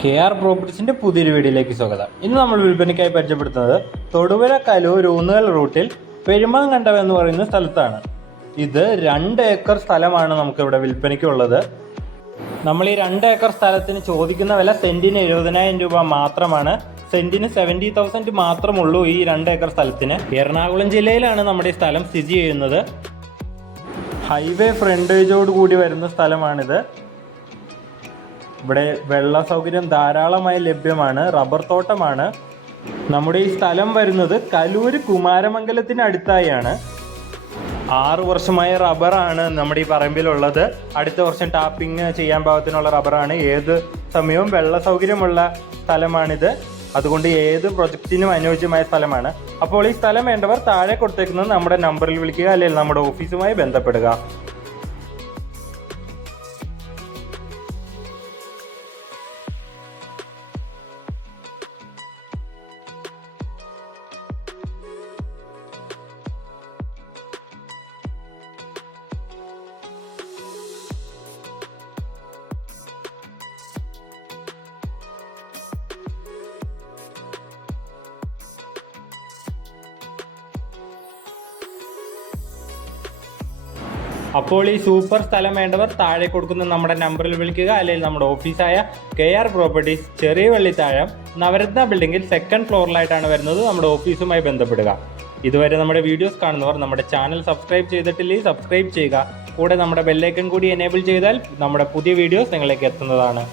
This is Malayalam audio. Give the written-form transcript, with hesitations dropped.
KR പ്രോപ്പർട്ടീസിന്റെ പുതിയൊരു വീഡിയോയിലേക്ക് സ്വാഗതം. ഇന്ന് നമ്മൾ വിൽപ്പനയ്ക്കായി പരിചയപ്പെടുത്തുന്നത് തൊടുപുഴ കലൂർ ഊന്നുകൽ റൂട്ടിൽ പെരുമാങ്കണ്ടം എന്ന് പറയുന്ന സ്ഥലത്താണ്. ഇത് 2 ഏക്കർ സ്ഥലമാണ് നമുക്കിവിടെ വിൽപ്പനയ്ക്കുള്ളത്. നമ്മൾ ഈ 2 ഏക്കർ സ്ഥലത്തിന് ചോദിക്കുന്ന വില സെന്റിന് 70,000 രൂപ മാത്രമാണ്. സെന്റിന് 70,000 മാത്രമുള്ളൂ ഈ 2 ഏക്കർ സ്ഥലത്തിന്. എറണാകുളം ജില്ലയിലാണ് നമ്മുടെ ഈ സ്ഥലം സ്ഥിതി ചെയ്യുന്നത്. ഹൈവേ ഫ്രണ്ടേജോട് കൂടി വരുന്ന സ്ഥലമാണിത്. ഇവിടെ വെള്ള സൗകര്യം ധാരാളമായി ലഭ്യമാണ്. റബ്ബർ തോട്ടമാണ്. നമ്മുടെ ഈ സ്ഥലം വരുന്നത് കലൂര് കുമാരമംഗലത്തിന് അടുത്തായാണ്. 6 വർഷമായ റബ്ബറാണ് നമ്മുടെ ഈ പറമ്പിലുള്ളത്. അടുത്ത വർഷം ടാപ്പിംഗ് ചെയ്യാൻ പാകത്തിനുള്ള റബ്ബറാണ്. ഏത് സമയവും വെള്ള സൗകര്യമുള്ള സ്ഥലമാണിത്. അതുകൊണ്ട് ഏത് പ്രൊജക്റ്റിനും അനുയോജ്യമായ സ്ഥലമാണ്. അപ്പോൾ ഈ സ്ഥലം വേണ്ടവർ താഴെ കൊടുത്തേക്കുന്നത് നമ്മുടെ നമ്പറിൽ വിളിക്കുക, അല്ലെങ്കിൽ നമ്മുടെ ഓഫീസുമായി ബന്ധപ്പെടുക. അപ്പോൾ ഈ സൂപ്പർ സ്ഥലം വേണ്ടവർ താഴെ കൊടുക്കുന്ന നമ്മുടെ നമ്പറിൽ വിളിക്കുക, അല്ലെങ്കിൽ നമ്മുടെ ഓഫീസായ KR പ്രോപ്പർട്ടീസ്, ചെറിയ വെള്ളിത്താഴം, നവരത്ന ബിൽഡിംഗിൽ 2nd ഫ്ലോറിലായിട്ടാണ് വരുന്നത്. നമ്മുടെ ഓഫീസുമായി ബന്ധപ്പെടുക. ഇതുവരെ നമ്മുടെ വീഡിയോസ് കാണുന്നവർ നമ്മുടെ ചാനൽ സബ്സ്ക്രൈബ് ചെയ്തിട്ടില്ലെങ്കിൽ സബ്സ്ക്രൈബ് ചെയ്യുക. കൂടെ നമ്മുടെ ബെല്ലൈക്കൺ കൂടി എനേബിൾ ചെയ്താൽ നമ്മുടെ പുതിയ വീഡിയോസ് നിങ്ങളിലേക്ക് എത്തുന്നതാണ്.